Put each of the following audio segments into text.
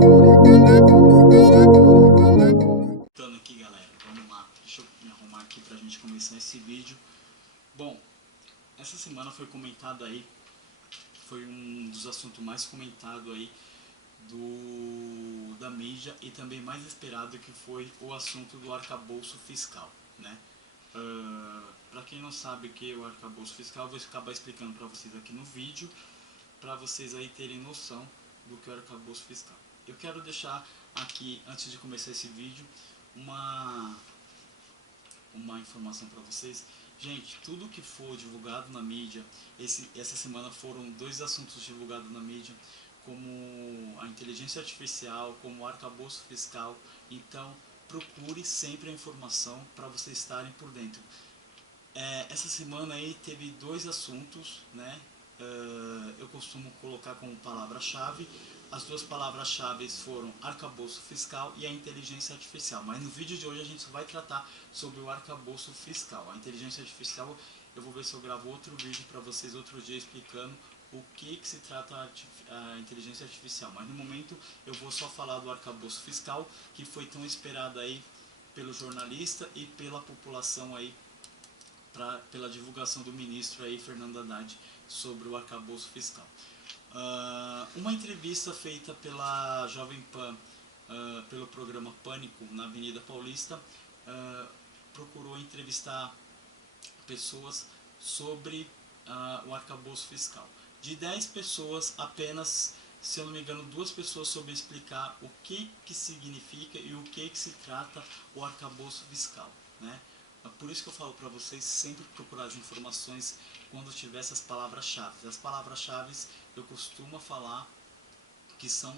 Voltando aqui, galera, vamos lá, deixa eu me arrumar aqui pra gente começar esse vídeo. Bom, essa semana foi comentado aí, foi um dos assuntos mais comentados aí da mídia e também mais esperado, que foi o assunto do arcabouço fiscal, né? Para quem não sabe o que é o arcabouço fiscal, eu vou acabar explicando para vocês aqui no vídeo, para vocês aí terem noção do que é o arcabouço fiscal. Eu quero deixar aqui, antes de começar esse vídeo, uma informação para vocês. Gente, tudo que for divulgado na mídia, essa semana foram dois assuntos divulgados na mídia, como a inteligência artificial, como o arcabouço fiscal. Então, procure sempre a informação para vocês estarem por dentro. Essa semana aí teve dois assuntos, né? Eu costumo colocar como palavra-chave. As duas palavras-chave foram arcabouço fiscal e a inteligência artificial. Mas no vídeo de hoje a gente só vai tratar sobre o arcabouço fiscal. A inteligência artificial, eu vou ver se eu gravo outro vídeo para vocês outro dia explicando o que se trata a inteligência artificial. Mas no momento eu vou só falar do arcabouço fiscal, que foi tão esperado aí pelo jornalista e pela população aí, pela divulgação do ministro aí, Fernando Haddad, sobre o arcabouço fiscal. Uma entrevista feita pela Jovem Pan, pelo programa Pânico, na Avenida Paulista, procurou entrevistar pessoas sobre o arcabouço fiscal. De 10 pessoas, apenas, se eu não me engano, 2 pessoas souberam explicar o que significa e o que se trata o arcabouço fiscal, né? Por isso que eu falo para vocês sempre procurar as informações quando tiver essas palavras-chave. As palavras-chave eu costumo falar que são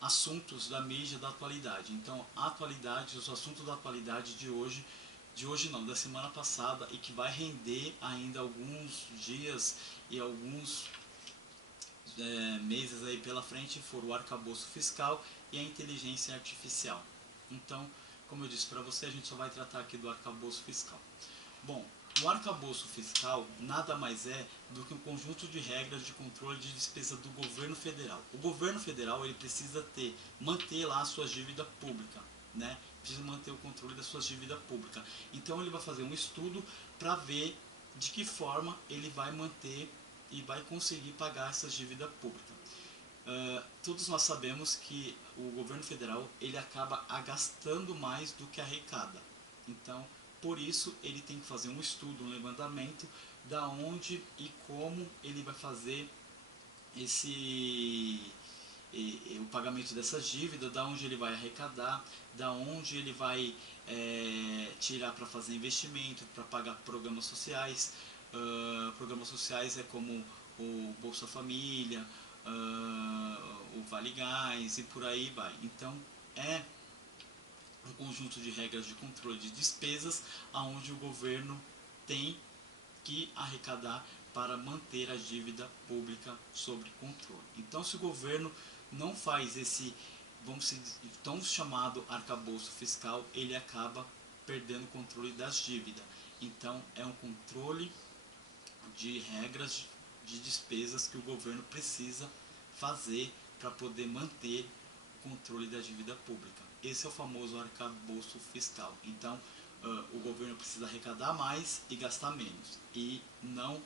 assuntos da mídia da atualidade. Então, a atualidade, os assuntos da atualidade de hoje não, da semana passada, e que vai render ainda alguns dias e alguns meses aí pela frente, foram o arcabouço fiscal e a inteligência artificial. Então, como eu disse para você, a gente só vai tratar aqui do arcabouço fiscal. Bom, o arcabouço fiscal nada mais é do que um conjunto de regras de controle de despesa do governo federal. O governo federal, ele precisa manter lá a sua dívida pública, né? Precisa manter o controle da sua dívida pública. Então ele vai fazer um estudo para ver de que forma ele vai manter e vai conseguir pagar essa dívida pública. Todos nós sabemos que o governo federal, ele acaba gastando mais do que arrecada. Então, por isso, ele tem que fazer um estudo, um levantamento da onde e como ele vai fazer o pagamento dessas dívidas, da onde ele vai arrecadar, da onde ele vai tirar para fazer investimento, para pagar programas sociais. Programas sociais é como o Bolsa Família, o Vale Gás e por aí vai. Então, é um conjunto de regras de controle de despesas onde o governo tem que arrecadar para manter a dívida pública sob controle. Então, se o governo não faz esse, tão chamado arcabouço fiscal, ele acaba perdendo o controle das dívidas. Então, é um controle de regras de despesas que o governo precisa fazer para poder manter o controle da dívida pública. Esse é o famoso arcabouço fiscal. Então, o governo precisa arrecadar mais e gastar menos, e não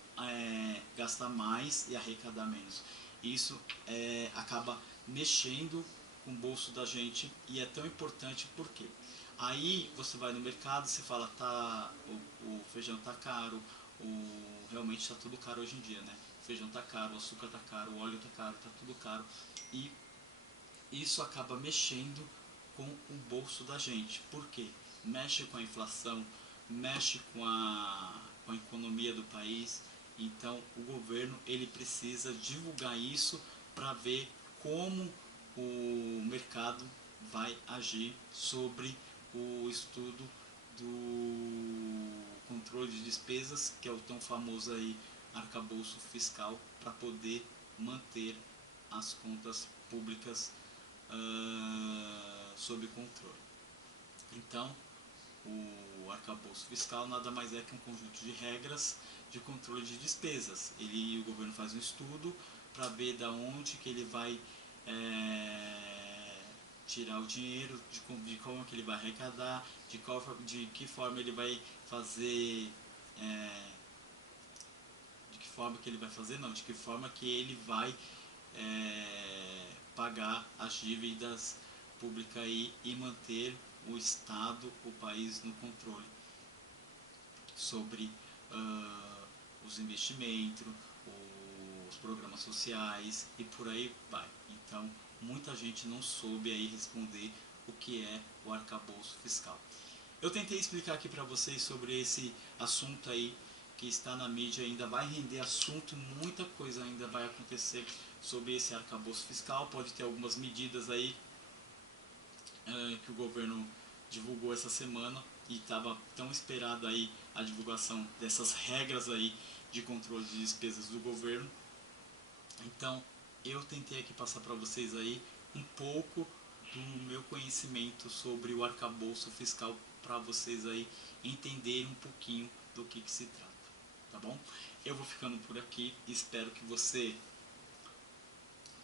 gastar mais e arrecadar menos. Isso acaba mexendo com o bolso da gente, e é tão importante porque aí você vai no mercado, você fala, o feijão tá caro, realmente está tudo caro hoje em dia, né? O feijão tá caro, o açúcar tá caro, o óleo tá caro, tá tudo caro, e isso acaba mexendo com o bolso da gente. Por quê? Mexe com a inflação, mexe com a economia do país. Então o governo, ele precisa divulgar isso para ver como o mercado vai agir sobre o estudo do controle de despesas, que é o tão famoso aí arcabouço fiscal, para poder manter as contas públicas sob controle. Então, o arcabouço fiscal nada mais é que um conjunto de regras de controle de despesas. O governo faz um estudo para ver da onde que ele vai tirar o dinheiro, de como que ele vai arrecadar, de que forma ele vai fazer, de que forma que ele vai fazer, não, de que forma que ele vai pagar as dívidas públicas aí e manter o Estado, o país no controle sobre os investimentos, os programas sociais e por aí vai. Então, muita gente não soube aí responder o que é o arcabouço fiscal. Eu tentei explicar aqui para vocês sobre esse assunto aí que está na mídia, ainda vai render assunto, muita coisa ainda vai acontecer sobre esse arcabouço fiscal. Pode ter algumas medidas aí que o governo divulgou essa semana e estava tão esperado aí a divulgação dessas regras aí de controle de despesas do governo. Então eu tentei aqui passar para vocês aí um pouco do meu conhecimento sobre o arcabouço fiscal para vocês aí entenderem um pouquinho do que se trata, tá bom? Eu vou ficando por aqui, espero que você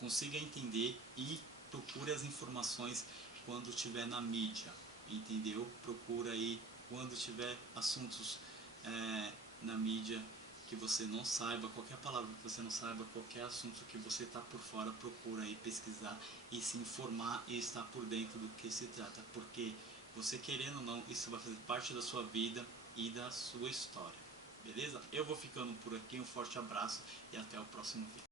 consiga entender e procure as informações quando estiver na mídia, entendeu? Procura aí quando tiver assuntos na mídia que você não saiba, qualquer palavra que você não saiba, qualquer assunto que você está por fora, procura aí pesquisar e se informar e estar por dentro do que se trata, porque você querendo ou não, isso vai fazer parte da sua vida e da sua história, beleza? Eu vou ficando por aqui, um forte abraço e até o próximo vídeo.